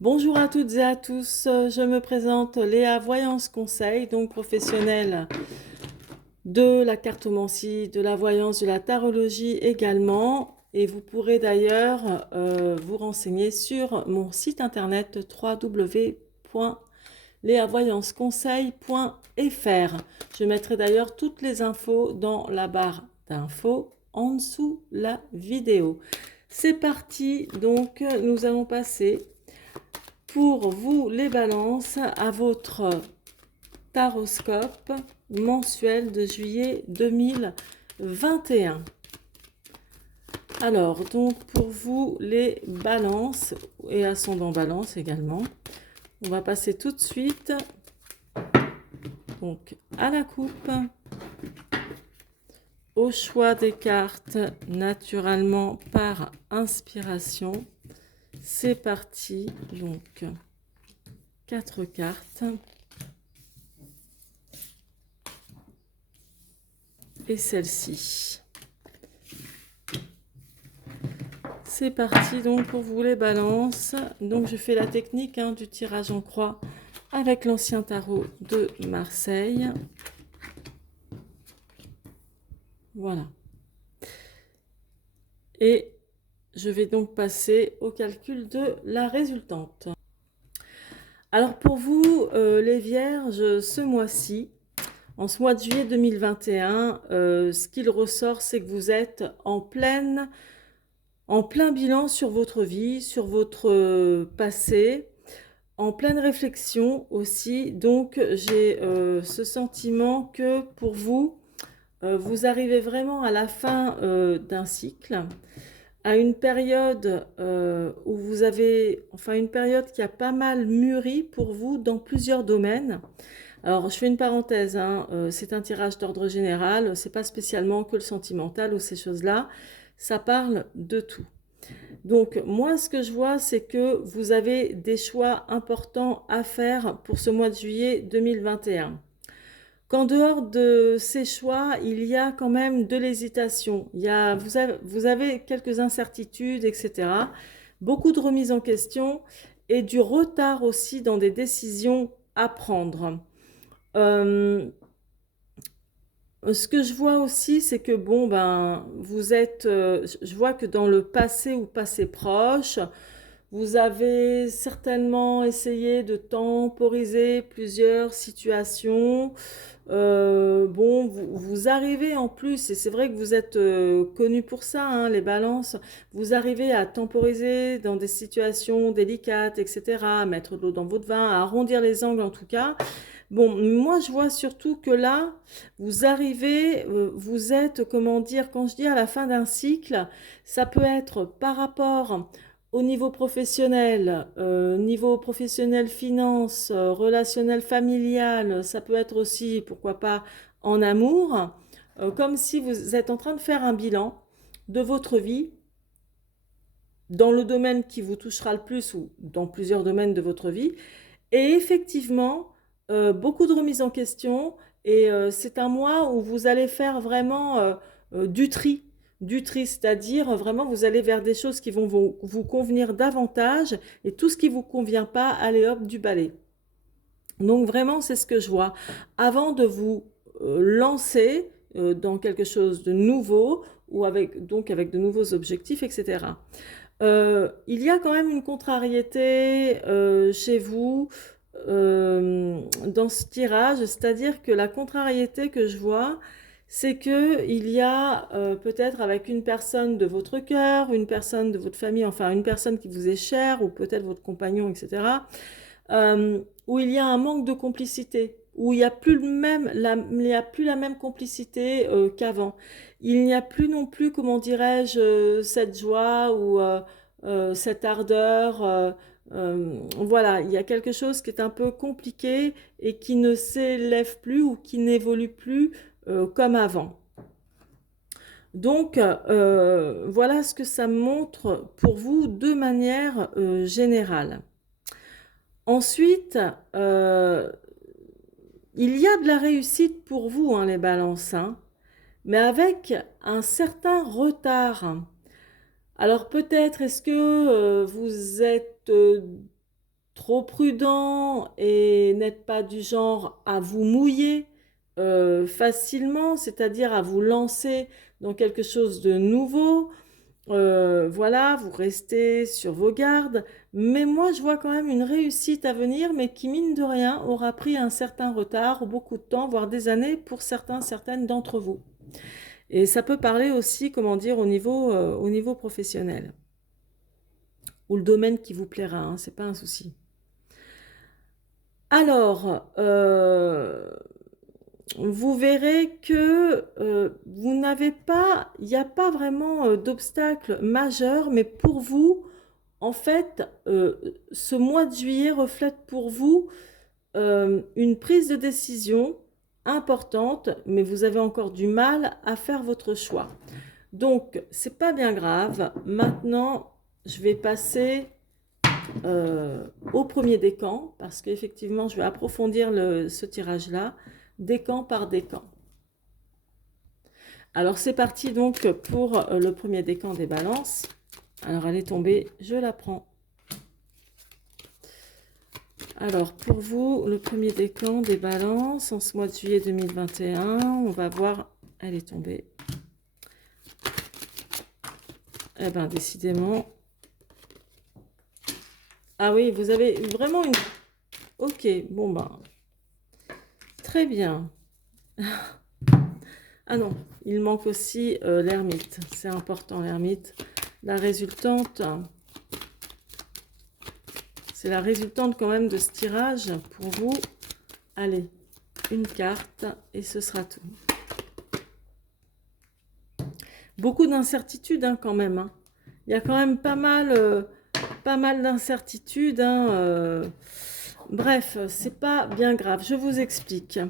Bonjour à toutes et à tous, je me présente Léa Voyance Conseil, donc professionnelle de la cartomancie, de la voyance, de la tarologie également. Et vous pourrez d'ailleurs vous renseigner sur mon site internet www.leavoyanceconseil.fr. Je mettrai d'ailleurs toutes les infos dans la barre d'infos en dessous la vidéo. C'est parti, donc nous allons passer pour vous les balances à votre taroscope mensuel de juillet 2021. Alors, donc pour vous les balances et ascendant balance également, on va passer tout de suite donc à la coupe, au choix des cartes naturellement par inspiration. C'est parti, donc 4 cartes. Et celle-ci. C'est parti donc pour vous les balances. Donc je fais la technique du tirage en croix avec l'ancien tarot de Marseille. Voilà. Et je vais donc passer au calcul de la résultante. Alors pour vous, les vierges, ce mois-ci, en ce mois de juillet 2021, ce qu'il ressort, c'est que vous êtes en plein bilan sur votre vie, sur votre passé, en pleine réflexion aussi. Donc j'ai ce sentiment que pour vous, vous arrivez vraiment à la fin d'un cycle, à une période où vous avez, enfin une période qui a pas mal mûri pour vous dans plusieurs domaines. Alors, je fais une parenthèse, c'est un tirage d'ordre général, c'est pas spécialement que le sentimental ou ces choses-là, ça parle de tout. Donc, moi, ce que je vois, c'est que vous avez des choix importants à faire pour ce mois de juillet 2021. Qu'en dehors de ces choix, il y a quand même de l'hésitation. Vous avez quelques incertitudes, etc. Beaucoup de remises en question et du retard aussi dans des décisions à prendre. Ce que je vois aussi, c'est que bon, ben, vous êtes, je vois que dans le passé ou passé proche, vous avez certainement essayé de temporiser plusieurs situations. Bon, vous arrivez en plus, et c'est vrai que vous êtes connu pour ça, les balances, vous arrivez à temporiser dans des situations délicates, etc., à mettre de l'eau dans votre vin, à arrondir les angles en tout cas. Bon, moi je vois surtout que là, vous arrivez, vous êtes, comment dire, quand je dis à la fin d'un cycle, ça peut être par rapport au niveau professionnel finance, relationnel familial, ça peut être aussi, pourquoi pas, en amour, comme si vous êtes en train de faire un bilan de votre vie dans le domaine qui vous touchera le plus ou dans plusieurs domaines de votre vie. Et effectivement, beaucoup de remises en question. Et c'est un mois où vous allez faire vraiment du tri. Du tri, c'est-à-dire vraiment vous allez vers des choses qui vont vous convenir davantage et tout ce qui ne vous convient pas, allez hop, du balai. Donc vraiment, c'est ce que je vois. Avant de vous lancer dans quelque chose de nouveau ou avec de nouveaux objectifs, etc. Il y a quand même une contrariété chez vous dans ce tirage, c'est-à-dire que la contrariété que je vois, c'est que il y a peut-être avec une personne de votre cœur, une personne de votre famille, enfin une personne qui vous est chère, ou peut-être votre compagnon, etc., où il y a un manque de complicité, où il n'y a plus il y a plus la même complicité qu'avant. Il n'y a plus non plus, comment dirais-je, cette joie ou cette ardeur. Voilà, il y a quelque chose qui est un peu compliqué et qui ne s'élève plus ou qui n'évolue plus comme avant. Donc, voilà ce que ça montre pour vous de manière générale. Ensuite, il y a de la réussite pour vous, les balances, mais avec un certain retard. Alors peut-être est-ce que vous êtes trop prudent et n'êtes pas du genre à vous mouiller facilement, c'est-à-dire à vous lancer dans quelque chose de nouveau. Voilà, vous restez sur vos gardes. Mais moi, je vois quand même une réussite à venir, mais qui, mine de rien, aura pris un certain retard, ou beaucoup de temps, voire des années pour certains, certaines d'entre vous. Et ça peut parler aussi, comment dire, au niveau professionnel. Ou le domaine qui vous plaira, hein, c'est pas un souci. Alors, vous verrez que vous n'avez pas, il n'y a pas vraiment d'obstacle majeur, mais pour vous, en fait, ce mois de juillet reflète pour vous une prise de décision importante, mais vous avez encore du mal à faire votre choix. Donc, c'est pas bien grave. Maintenant, je vais passer au premier décan, parce qu'effectivement, je vais approfondir ce tirage-là, décan par décan. Alors, c'est parti donc pour le premier décan des balances. Alors, elle est tombée, je la prends. Alors, pour vous, le premier décan des balances, en ce mois de juillet 2021, on va voir, elle est tombée. Eh bien, décidément. Ah oui, vous avez vraiment une... Ok, bon ben, très bien. Ah non, il manque aussi l'ermite. C'est important, l'ermite. La résultante, c'est la résultante quand même de ce tirage pour vous. Allez, une carte et ce sera tout. Beaucoup d'incertitudes hein, quand même. Hein. Il y a quand même pas mal d'incertitudes. Hein, bref, c'est pas bien grave. Je vous explique.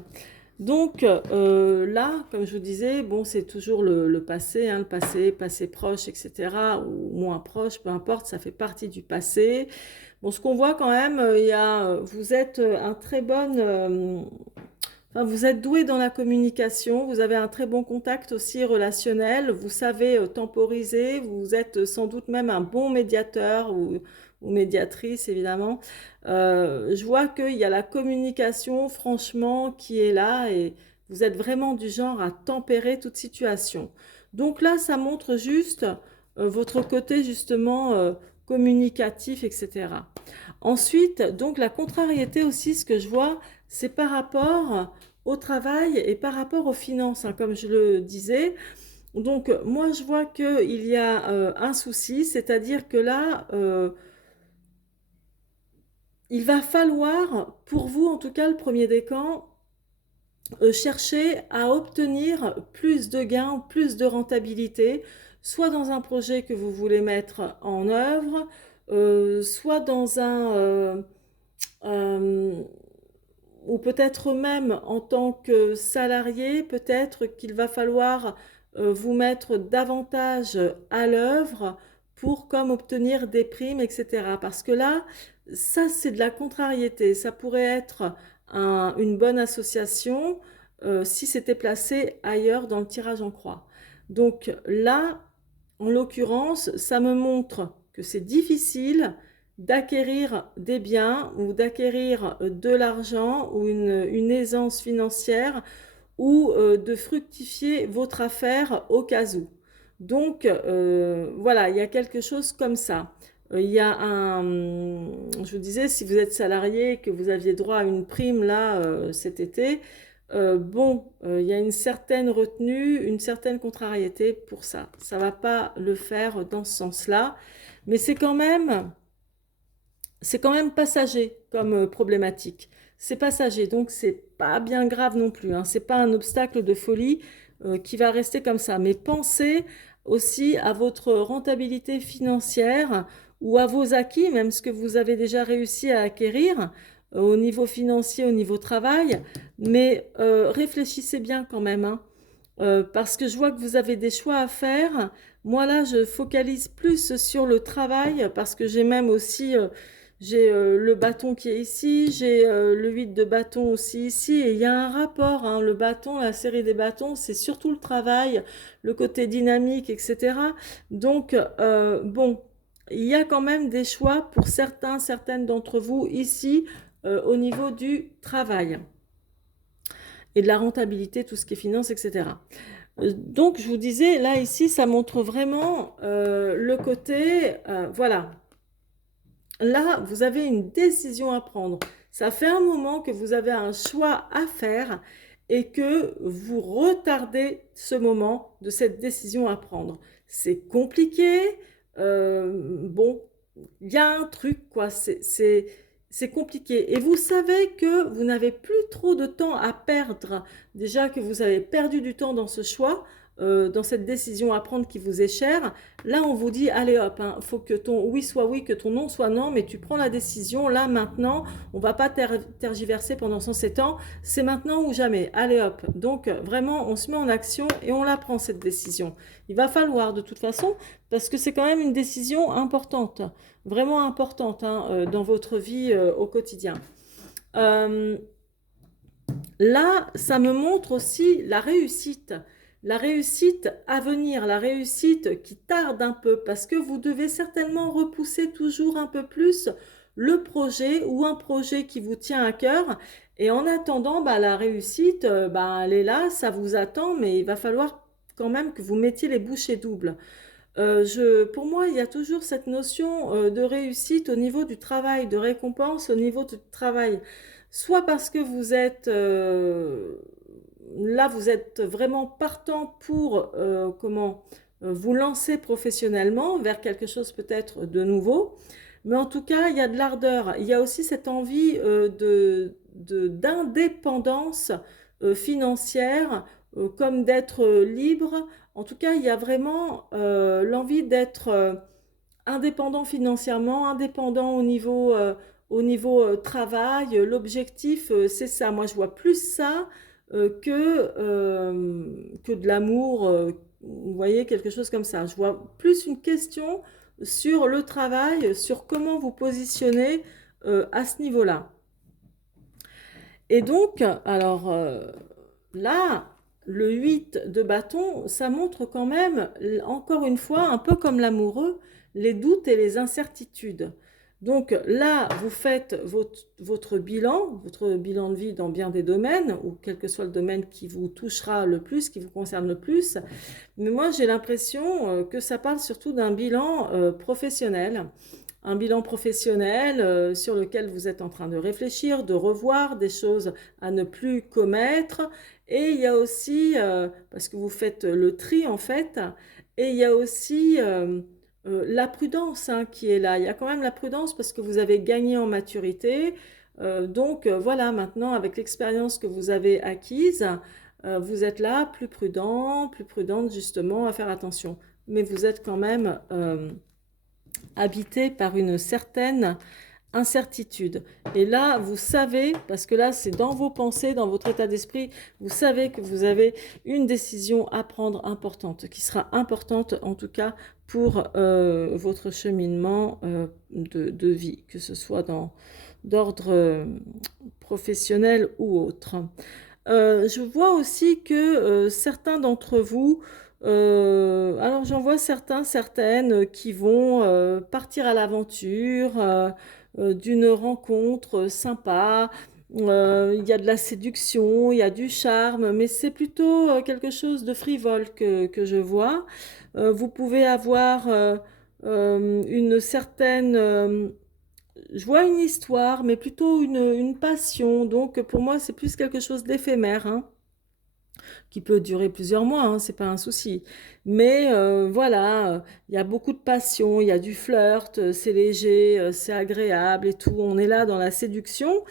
Donc là, comme je vous disais, bon, c'est toujours le passé, hein, passé proche, etc. ou moins proche, peu importe, ça fait partie du passé. Bon, ce qu'on voit quand même, vous êtes un très bon, enfin, vous êtes doué dans la communication, vous avez un très bon contact aussi relationnel, vous savez temporiser, vous êtes sans doute même un bon médiateur ou médiatrice évidemment. Je vois qu'il y a la communication franchement qui est là et vous êtes vraiment du genre à tempérer toute situation. Donc là, ça montre juste votre côté justement communicatif, etc. Ensuite, donc la contrariété aussi, ce que je vois, c'est par rapport au travail et par rapport aux finances, hein, comme je le disais. Donc moi, je vois qu'il y a un souci, c'est-à-dire que là, il va falloir, pour vous en tout cas, le premier décan, chercher à obtenir plus de gains, plus de rentabilité, soit dans un projet que vous voulez mettre en œuvre, soit dans ou peut-être même en tant que salarié, peut-être qu'il va falloir vous mettre davantage à l'œuvre pour comme obtenir des primes, etc. Parce que là, ça c'est de la contrariété. Ça pourrait être une bonne association si c'était placé ailleurs dans le tirage en croix. Donc là, en l'occurrence, ça me montre que c'est difficile d'acquérir des biens ou d'acquérir de l'argent ou une aisance financière ou de fructifier votre affaire au cas où. Donc voilà, il y a quelque chose comme ça. Il y a je vous disais, si vous êtes salarié, que vous aviez droit à une prime là cet été, il y a une certaine retenue, une certaine contrariété pour ça. Ça ne va pas le faire dans ce sens-là, mais c'est quand même passager comme problématique. C'est passager, donc c'est pas bien grave non plus. Hein. C'est pas un obstacle de folie qui va rester comme ça. Mais pensez aussi à votre rentabilité financière ou à vos acquis, même ce que vous avez déjà réussi à acquérir au niveau financier, au niveau travail. Mais réfléchissez bien quand même, hein. Parce que je vois que vous avez des choix à faire. Moi là, je focalise plus sur le travail parce que j'ai même aussi j'ai le bâton qui est ici, j'ai le 8 de bâton aussi ici, et il y a un rapport, hein, le bâton, la série des bâtons, c'est surtout le travail, le côté dynamique, etc. Donc, bon, il y a quand même des choix pour certaines d'entre vous ici au niveau du travail et de la rentabilité, tout ce qui est finance, etc. Donc, je vous disais, là, ici, ça montre vraiment le côté, voilà, là, vous avez une décision à prendre. Ça fait un moment que vous avez un choix à faire et que vous retardez ce moment de cette décision à prendre. C'est compliqué. Bon, il y a un truc, quoi. C'est compliqué. Et vous savez que vous n'avez plus trop de temps à perdre. Déjà que vous avez perdu du temps dans ce choix, dans cette décision à prendre qui vous est chère. Là, on vous dit, allez hop, hein, faut que ton oui soit oui, que ton non soit non, mais tu prends la décision là, maintenant. On va pas tergiverser pendant 107 ans. C'est maintenant ou jamais. Allez hop. Donc, vraiment, on se met en action et on la prend, cette décision. Il va falloir, de toute façon, parce que c'est quand même une décision importante, vraiment importante hein, dans votre vie au quotidien. Là, ça me montre aussi la réussite à venir, la réussite qui tarde un peu, parce que vous devez certainement repousser toujours un peu plus le projet ou un projet qui vous tient à cœur. Et en attendant, bah, la réussite, bah, elle est là, ça vous attend, mais il va falloir quand même que vous mettiez les bouchées doubles. Pour moi, il y a toujours cette notion de réussite au niveau du travail, de récompense au niveau du travail. Soit parce que vous êtes là, vous êtes vraiment partant pour vous lancer professionnellement vers quelque chose peut-être de nouveau. Mais en tout cas, il y a de l'ardeur. Il y a aussi cette envie d'indépendance financière, comme d'être libre. En tout cas, il y a vraiment l'envie d'être indépendant financièrement, indépendant au niveau travail. L'objectif, c'est ça. Moi, je vois plus ça que de l'amour. Vous voyez, quelque chose comme ça. Je vois plus une question sur le travail, sur comment vous positionnez à ce niveau-là. Et donc, alors là, le 8 de bâton, ça montre quand même, encore une fois, un peu comme l'amoureux, les doutes et les incertitudes. Donc là, vous faites votre bilan de vie dans bien des domaines, ou quel que soit le domaine qui vous touchera le plus, qui vous concerne le plus. Mais moi, j'ai l'impression que ça parle surtout d'un bilan professionnel. Un bilan professionnel sur lequel vous êtes en train de réfléchir, de revoir des choses à ne plus commettre. Et il y a aussi, parce que vous faites le tri en fait, et il y a aussi la prudence hein, qui est là. Il y a quand même la prudence parce que vous avez gagné en maturité. Donc voilà, maintenant avec l'expérience que vous avez acquise, vous êtes là plus prudente justement à faire attention. Mais vous êtes quand même habité par une certaine incertitude. Et là, vous savez, parce que là, c'est dans vos pensées, dans votre état d'esprit, vous savez que vous avez une décision à prendre importante, qui sera importante en tout cas pour votre cheminement de vie, que ce soit d'ordre professionnel ou autre. Je vois aussi que certains d'entre vous, alors j'en vois certaines qui vont partir à l'aventure d'une rencontre sympa. Il y a de la séduction, il y a du charme, mais c'est plutôt quelque chose de frivole que je vois. Vous pouvez avoir une certaine je vois une histoire, mais plutôt une passion. Donc, pour moi, c'est plus quelque chose d'éphémère, hein, qui peut durer plusieurs mois, hein, c'est pas un souci. Mais voilà, il y a beaucoup de passion, il y a du flirt, c'est léger, c'est agréable et tout. On est là dans la séduction.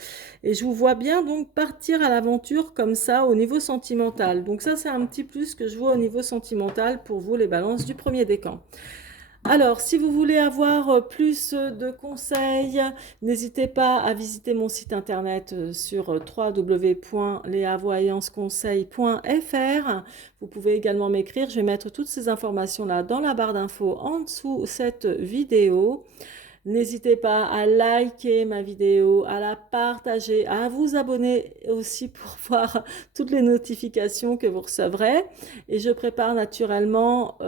Et je vous vois bien donc partir à l'aventure comme ça au niveau sentimental. Donc ça, c'est un petit plus que je vois au niveau sentimental pour vous, les balances du premier décan. Alors, si vous voulez avoir plus de conseils, n'hésitez pas à visiter mon site internet sur www.leavoyanceconseil.fr. Vous pouvez également m'écrire, je vais mettre toutes ces informations-là dans la barre d'infos en dessous de cette vidéo. N'hésitez pas à liker ma vidéo, à la partager, à vous abonner aussi pour voir toutes les notifications que vous recevrez. Et je prépare naturellement,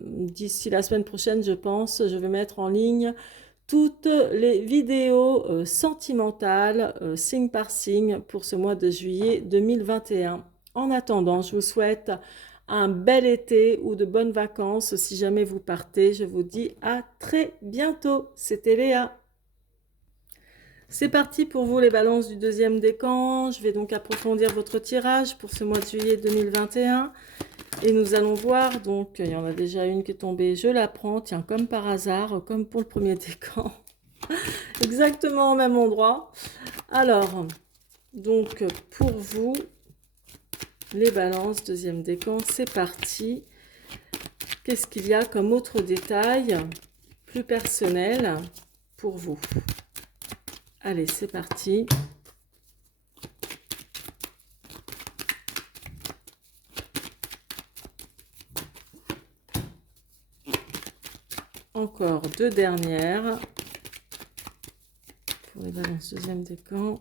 d'ici la semaine prochaine, je pense, je vais mettre en ligne toutes les vidéos sentimentales, signe par signe, pour ce mois de juillet 2021. En attendant, je vous souhaite un bel été ou de bonnes vacances. Si jamais vous partez, je vous dis à très bientôt. C'était Léa. C'est parti pour vous les balances du deuxième décan. Je vais donc approfondir votre tirage pour ce mois de juillet 2021. Et nous allons voir, donc il y en a déjà une qui est tombée, je la prends, tiens, comme par hasard, comme pour le premier décan. Exactement au même endroit. Alors, donc pour vous, les balances, deuxième décan, c'est parti. Qu'est-ce qu'il y a comme autre détail plus personnel pour vous? Allez, c'est parti. Encore deux dernières. Pour les balances, deuxième décan.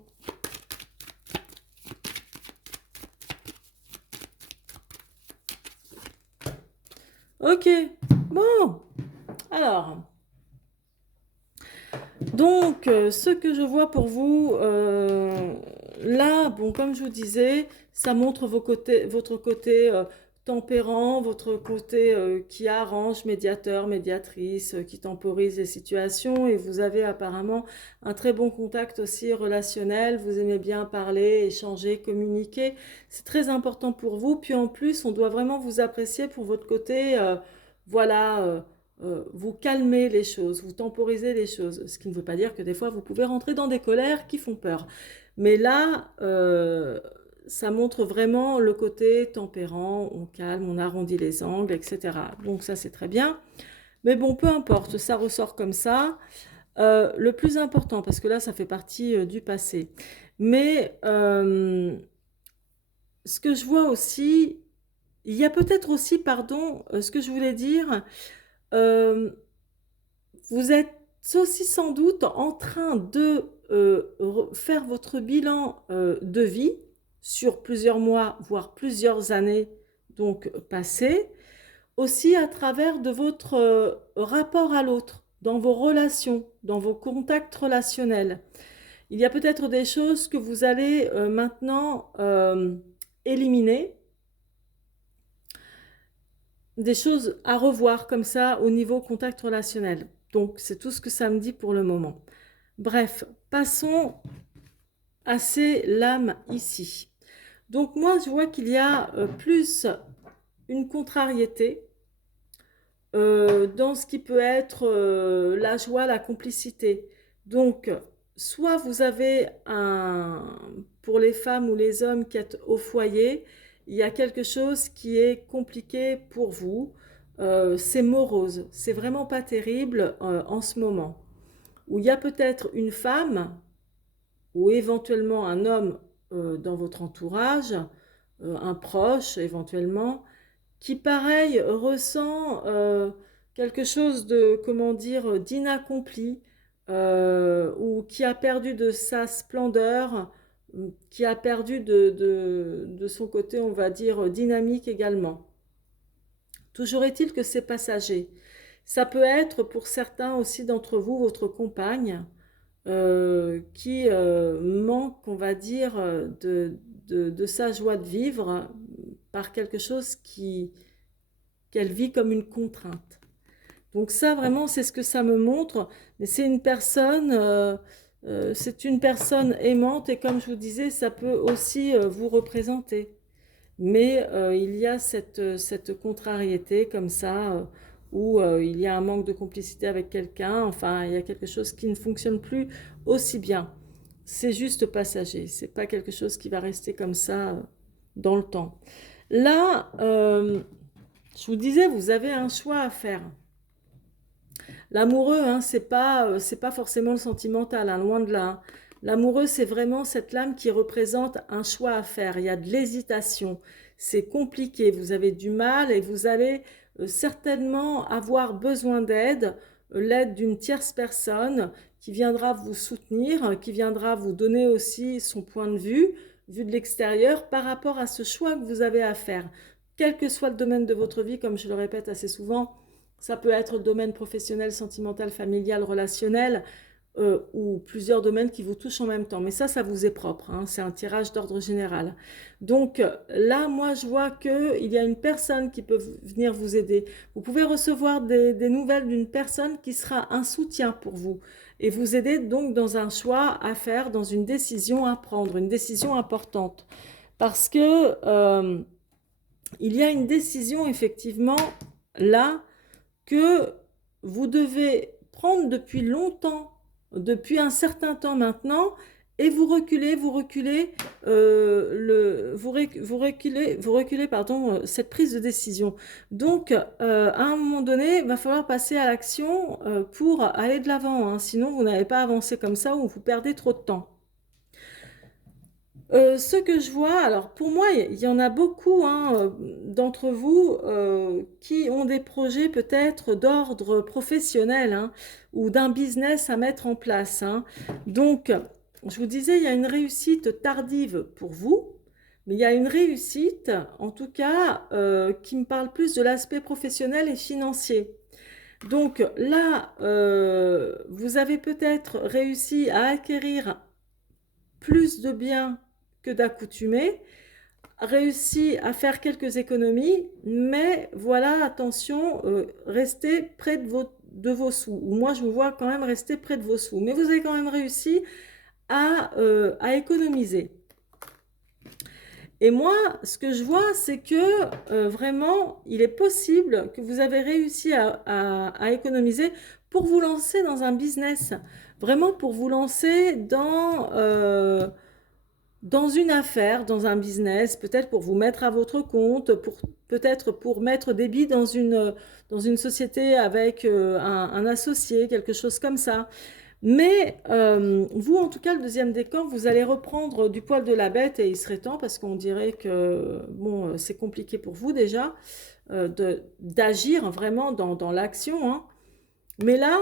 Ok, bon, alors, donc, ce que je vois pour vous, là, bon, comme je vous disais, ça montre votre côté tempérant, votre côté qui arrange, médiateur, médiatrice, qui temporise les situations, et vous avez apparemment un très bon contact aussi relationnel, vous aimez bien parler, échanger, communiquer, c'est très important pour vous, puis en plus, on doit vraiment vous apprécier pour votre côté, voilà, vous calmez les choses, vous temporisez les choses, ce qui ne veut pas dire que des fois vous pouvez rentrer dans des colères qui font peur. Mais là, ça montre vraiment le côté tempérant, on calme, on arrondit les angles, etc. Donc ça c'est très bien. Mais bon, peu importe, ça ressort comme ça. Le plus important, parce que là ça fait partie du passé. Mais ce que je vois aussi, il y a peut-être aussi, pardon, ce que je voulais dire, euh, vous êtes aussi sans doute en train de faire votre bilan de vie sur plusieurs mois, voire plusieurs années donc passées, aussi à travers de votre rapport à l'autre, dans vos relations, dans vos contacts relationnels. Il y a peut-être des choses que vous allez maintenant éliminer, des choses à revoir comme ça au niveau contact relationnel. Donc, c'est tout ce que ça me dit pour le moment. Bref, passons à ces lames ici. Donc, moi, je vois qu'il y a plus une contrariété dans ce qui peut être la joie, la complicité. Donc, soit vous avez pour les femmes ou les hommes qui êtes au foyer, il y a quelque chose qui est compliqué pour vous. C'est morose, c'est vraiment pas terrible en ce moment. Où il y a peut-être une femme ou éventuellement un homme dans votre entourage, un proche éventuellement, qui pareil ressent quelque chose de, comment dire, d'inaccompli, ou qui a perdu de sa splendeur, qui a perdu de son côté, on va dire, dynamique également. Toujours est-il que c'est passager. Ça peut être pour certains aussi d'entre vous, votre compagne, qui manque, on va dire, de sa joie de vivre par quelque chose qu'elle vit comme une contrainte. Donc ça, vraiment, c'est ce que ça me montre. Mais c'est une personne aimante et comme je vous disais, ça peut aussi vous représenter. Mais il y a cette contrariété comme ça, où il y a un manque de complicité avec quelqu'un. Enfin, il y a quelque chose qui ne fonctionne plus aussi bien. C'est juste passager. C'est pas quelque chose qui va rester comme ça dans le temps. Là, je vous disais, vous avez un choix à faire. L'amoureux, hein, c'est pas forcément le sentimental, hein, loin de là. Hein. L'amoureux, c'est vraiment cette lame qui représente un choix à faire. Il y a de l'hésitation, c'est compliqué, vous avez du mal et vous allez certainement avoir besoin d'aide l'aide d'une tierce personne qui viendra vous soutenir, qui viendra vous donner aussi son point de vue, vu de l'extérieur, par rapport à ce choix que vous avez à faire. Quel que soit le domaine de votre vie, comme je le répète assez souvent, ça peut être le domaine professionnel, sentimental, familial, relationnel, ou plusieurs domaines qui vous touchent en même temps. Mais ça vous est propre, hein, c'est un tirage d'ordre général. Donc là, moi, je vois qu'il y a une personne qui peut venir vous aider. Vous pouvez recevoir des nouvelles d'une personne qui sera un soutien pour vous et vous aider donc dans un choix à faire, dans une décision à prendre, une décision importante. Parce que il y a une décision effectivement là que vous devez prendre depuis longtemps, depuis un certain temps maintenant, et vous reculez, vous reculez, pardon, cette prise de décision. Donc, à un moment donné, il va falloir passer à l'action pour aller de l'avant, hein. Sinon, vous n'avez pas avancé comme ça ou vous perdez trop de temps. Ce que je vois, alors pour moi, il y en a beaucoup hein, d'entre vous qui ont des projets peut-être d'ordre professionnel hein, ou d'un business à mettre en place, hein. Donc, je vous disais, il y a une réussite tardive pour vous, mais il y a une réussite, en tout cas, qui me parle plus de l'aspect professionnel et financier. Donc là, vous avez peut-être réussi à acquérir plus de biens que d'accoutumée, réussi à faire quelques économies, mais voilà, attention, restez près de vos sous. Ou moi, je vous vois quand même rester près de vos sous. Mais vous avez quand même réussi à économiser. Et moi, ce que je vois, c'est que vraiment, il est possible que vous avez réussi à économiser pour vous lancer dans un business. Vraiment pour vous lancer dans une affaire, dans un business, peut-être pour vous mettre à votre compte, peut-être pour mettre des billes dans une société avec un associé, quelque chose comme ça. Mais vous, en tout cas, le deuxième décan, vous allez reprendre du poil de la bête et il serait temps parce qu'on dirait que bon, c'est compliqué pour vous déjà d'agir vraiment dans l'action, hein. Mais là,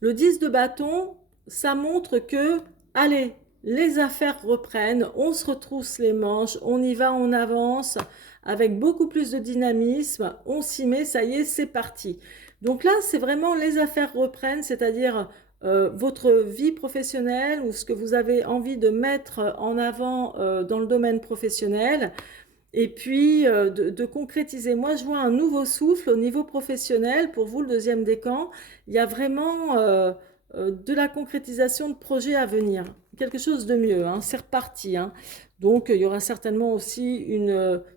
le 10 de bâton, ça montre que, allez, les affaires reprennent, on se retrousse les manches, on y va, on avance avec beaucoup plus de dynamisme, on s'y met, ça y est, c'est parti. Donc là, c'est vraiment les affaires reprennent, c'est-à-dire votre vie professionnelle ou ce que vous avez envie de mettre en avant dans le domaine professionnel et puis de concrétiser. Moi, je vois un nouveau souffle au niveau professionnel. Pour vous, le deuxième décan, il y a vraiment de la concrétisation de projets à venir. Quelque chose de mieux, hein, c'est reparti, hein. Donc, il y aura certainement aussi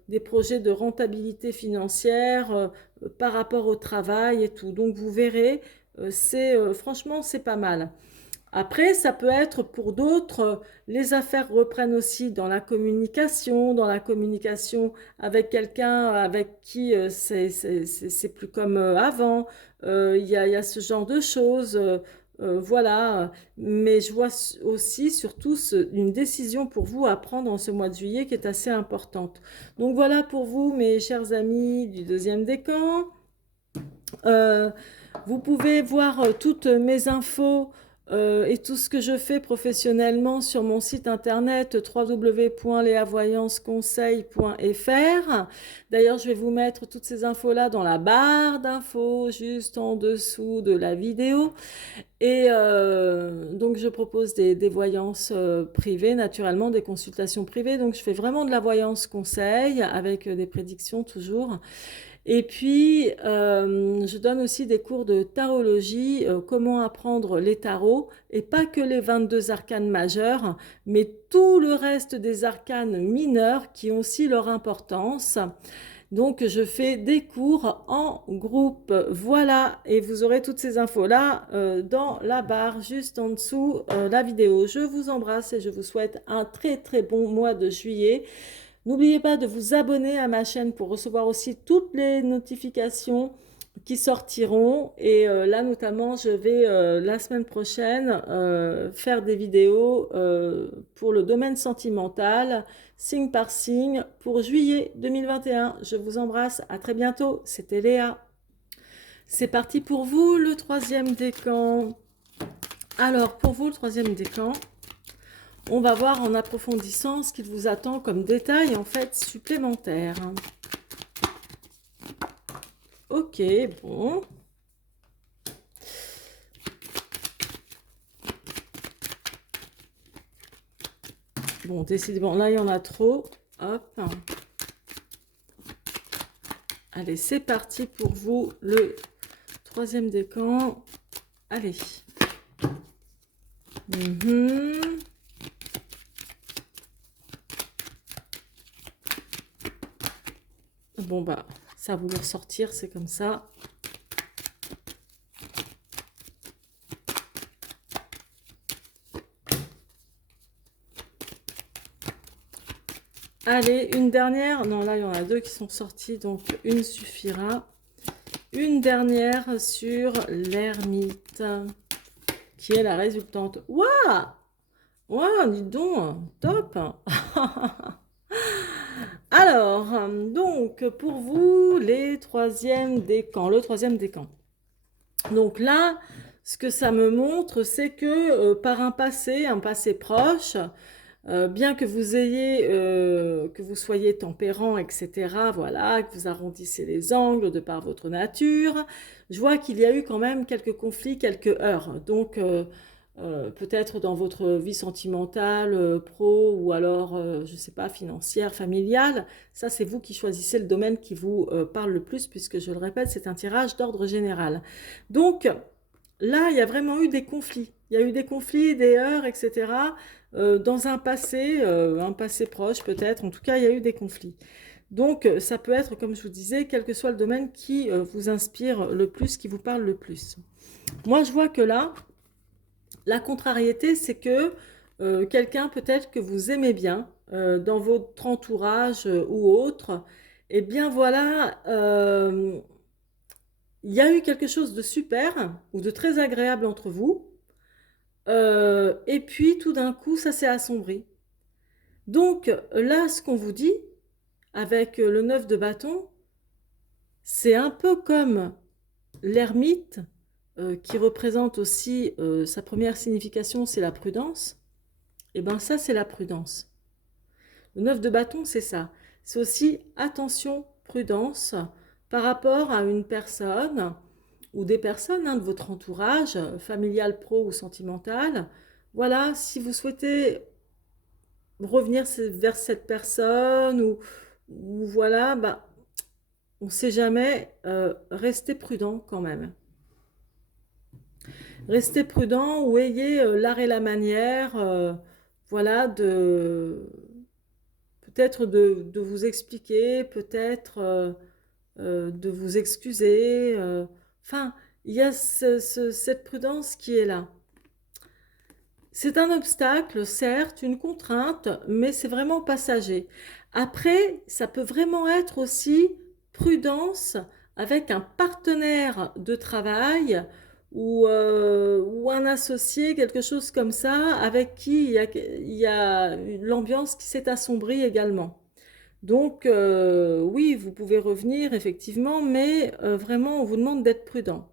des projets de rentabilité financière par rapport au travail et tout. Donc, vous verrez, franchement, c'est pas mal. Après, ça peut être pour d'autres, les affaires reprennent aussi dans la communication avec quelqu'un avec qui c'est plus comme avant. Il y a ce genre de choses, voilà. Mais je vois aussi surtout une décision pour vous à prendre en ce mois de juillet qui est assez importante. Donc voilà pour vous, mes chers amis du deuxième décan. Euh, Vous pouvez voir toutes mes infos et tout ce que je fais professionnellement sur mon site internet www.leavoyanceconseil.fr. D'ailleurs, je vais vous mettre toutes ces infos-là dans la barre d'infos juste en dessous de la vidéo. Et donc, je propose des voyances privées, naturellement, des consultations privées. Donc, je fais vraiment de la voyance conseil avec des prédictions toujours. Et puis, je donne aussi des cours de tarologie, comment apprendre les tarots, et pas que les 22 arcanes majeurs, mais tout le reste des arcanes mineurs qui ont aussi leur importance. Donc, je fais des cours en groupe. Voilà, et vous aurez toutes ces infos-là dans la barre juste en dessous la vidéo. Je vous embrasse et je vous souhaite un très très bon mois de juillet. N'oubliez pas de vous abonner à ma chaîne pour recevoir aussi toutes les notifications qui sortiront. Et là, notamment, je vais la semaine prochaine faire des vidéos pour le domaine sentimental, signe par signe, pour juillet 2021. Je vous embrasse. À très bientôt. C'était Léa. C'est parti pour vous, le troisième décan. Alors, pour vous, le troisième décan, on va voir en approfondissant ce qu'il vous attend comme détail, en fait, supplémentaire. Ok, bon. Bon, décidément, là, il y en a trop. Hop. Allez, c'est parti pour vous, le troisième décan. Allez. Bon, bah, ça a voulu ressortir, c'est comme ça. Allez, une dernière. Non, là, il y en a deux qui sont sortis, donc une suffira. Une dernière sur l'ermite, qui est la résultante. Waouh! Waouh, dis donc, top! Alors, donc, pour vous, les troisièmes décans, le troisième décan. Donc là, ce que ça me montre, c'est que par un passé proche, bien que vous ayez, que vous soyez tempérant, etc., voilà, que vous arrondissez les angles de par votre nature, je vois qu'il y a eu quand même quelques conflits, quelques heurts. Donc, peut-être dans votre vie sentimentale, pro, ou alors, je ne sais pas, financière, familiale, ça c'est vous qui choisissez le domaine qui vous parle le plus, puisque je le répète, c'est un tirage d'ordre général. Donc, là, il y a vraiment eu des conflits. Il y a eu des conflits, des heurts, etc. Dans un passé proche peut-être. En tout cas, il y a eu des conflits. Donc, ça peut être, comme je vous disais, quel que soit le domaine qui vous inspire le plus, qui vous parle le plus. Moi, je vois que là, la contrariété, c'est que quelqu'un peut-être que vous aimez bien dans votre entourage ou autre, eh bien voilà, il y a eu quelque chose de super ou de très agréable entre vous, et puis tout d'un coup, ça s'est assombri. Donc là, ce qu'on vous dit, avec le 9 de bâton, c'est un peu comme l'ermite, qui représente aussi, sa première signification, c'est la prudence. Et bien ça, c'est la prudence. Le 9 de bâton, c'est ça. C'est aussi attention, prudence, par rapport à une personne ou des personnes de votre entourage, familial, pro ou sentimental. Voilà, si vous souhaitez revenir vers cette personne ou voilà, bah, on ne sait jamais, restez prudent quand même. Restez prudent ou ayez l'art et la manière, voilà, peut-être de vous expliquer, peut-être de vous excuser. Enfin, il y a cette prudence qui est là. C'est un obstacle, certes, une contrainte, mais c'est vraiment passager. Après, ça peut vraiment être aussi prudence avec un partenaire de travail ou un associé, quelque chose comme ça, avec qui il y a l'ambiance qui s'est assombrie également. Donc, oui, vous pouvez revenir, effectivement, mais vraiment, on vous demande d'être prudent.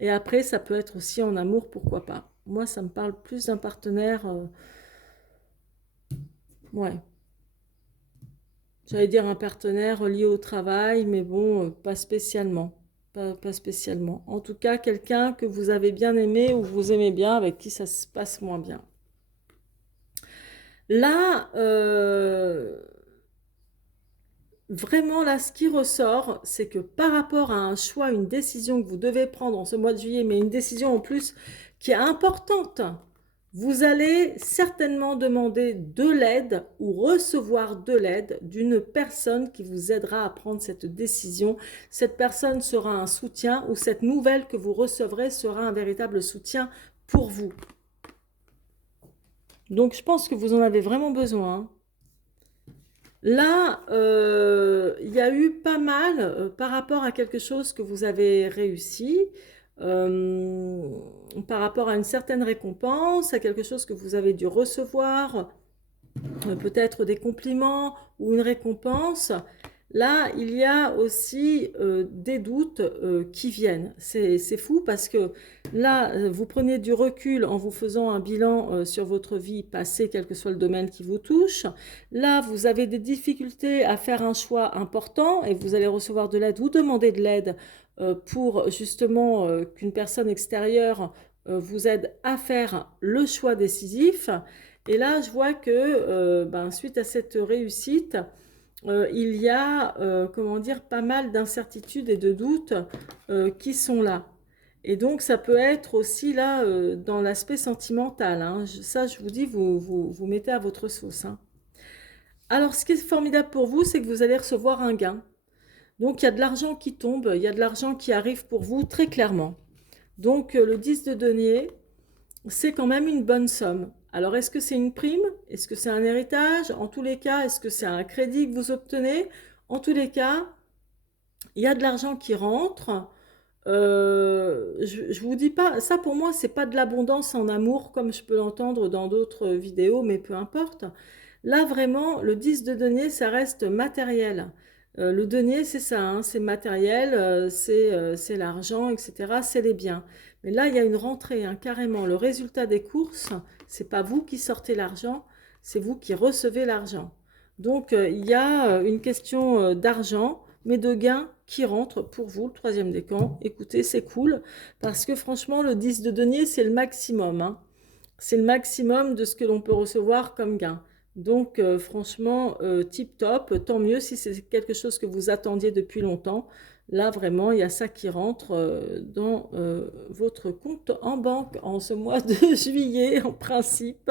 Et après, ça peut être aussi en amour, pourquoi pas. Moi, ça me parle plus d'un partenaire, ouais, j'allais dire un partenaire lié au travail, mais bon, pas spécialement. Pas spécialement. En tout cas, quelqu'un que vous avez bien aimé ou vous aimez bien, avec qui ça se passe moins bien. Là, vraiment, là, ce qui ressort, c'est que par rapport à un choix, une décision que vous devez prendre en ce mois de juillet, mais une décision en plus qui est importante, vous allez certainement demander de l'aide ou recevoir de l'aide d'une personne qui vous aidera à prendre cette décision. Cette personne sera un soutien ou cette nouvelle que vous recevrez sera un véritable soutien pour vous. Donc, je pense que vous en avez vraiment besoin. Là, il y a eu pas mal par rapport à quelque chose que vous avez réussi, par rapport à une certaine récompense, à quelque chose que vous avez dû recevoir, peut-être des compliments ou une récompense. Là, il y a aussi des doutes qui viennent. C'est fou parce que là, vous prenez du recul en vous faisant un bilan sur votre vie passée, quel que soit le domaine qui vous touche. Là, vous avez des difficultés à faire un choix important et vous allez recevoir de l'aide. Vous demandez de l'aide pour justement qu'une personne extérieure vous aide à faire le choix décisif. Et là, je vois que suite à cette réussite, il y a, comment dire, pas mal d'incertitudes et de doutes qui sont là. Et donc, ça peut être aussi là dans l'aspect sentimental, hein. Ça, je vous dis, vous mettez à votre sauce, hein. Alors, ce qui est formidable pour vous, c'est que vous allez recevoir un gain. Donc, il y a de l'argent qui tombe, il y a de l'argent qui arrive pour vous très clairement. Donc, le 10 de denier, c'est quand même une bonne somme. Alors, est-ce que c'est une prime? Est-ce que c'est un héritage? En tous les cas, est-ce que c'est un crédit que vous obtenez? En tous les cas, il y a de l'argent qui rentre. Je vous dis pas, ça pour moi, c'est pas de l'abondance en amour comme je peux l'entendre dans d'autres vidéos, mais peu importe. Là, vraiment, le 10 de denier, ça reste matériel. Le denier, c'est ça, hein, c'est matériel, c'est l'argent, etc. C'est les biens. Mais là, il y a une rentrée, hein, carrément. Le résultat des courses, c'est pas vous qui sortez l'argent, c'est vous qui recevez l'argent. Donc, il y a une question d'argent, mais de gains qui rentrent pour vous, le troisième décan. Écoutez, c'est cool, parce que franchement, le 10 de denier, c'est le maximum, hein. C'est le maximum de ce que l'on peut recevoir comme gain. Donc, franchement, tip top, tant mieux si c'est quelque chose que vous attendiez depuis longtemps. Là, vraiment, il y a ça qui rentre dans votre compte en banque en ce mois de juillet, en principe.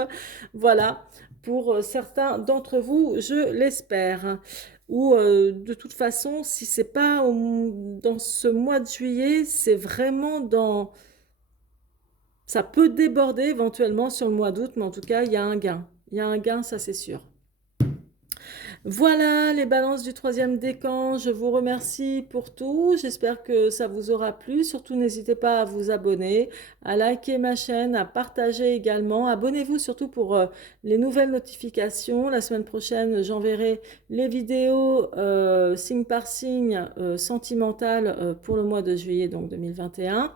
Voilà, pour certains d'entre vous, je l'espère. Ou de toute façon, si c'est pas dans ce mois de juillet, c'est vraiment dans... Ça peut déborder éventuellement sur le mois d'août, mais en tout cas, il y a un gain. Il y a un gain, ça c'est sûr. Voilà les balances du troisième décan. Je vous remercie pour tout. J'espère que ça vous aura plu. Surtout, n'hésitez pas à vous abonner, à liker ma chaîne, à partager également. Abonnez-vous surtout pour les nouvelles notifications. La semaine prochaine, j'enverrai les vidéos signe par signe sentimentales pour le mois de juillet donc 2021.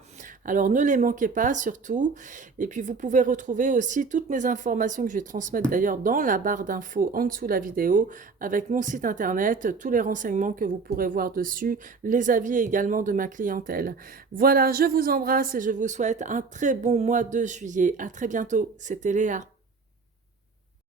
Alors ne les manquez pas surtout. Et puis vous pouvez retrouver aussi toutes mes informations que je vais transmettre d'ailleurs dans la barre d'infos en dessous de la vidéo avec mon site internet, tous les renseignements que vous pourrez voir dessus, les avis également de ma clientèle. Voilà, je vous embrasse et je vous souhaite un très bon mois de juillet. À très bientôt, c'était Léa.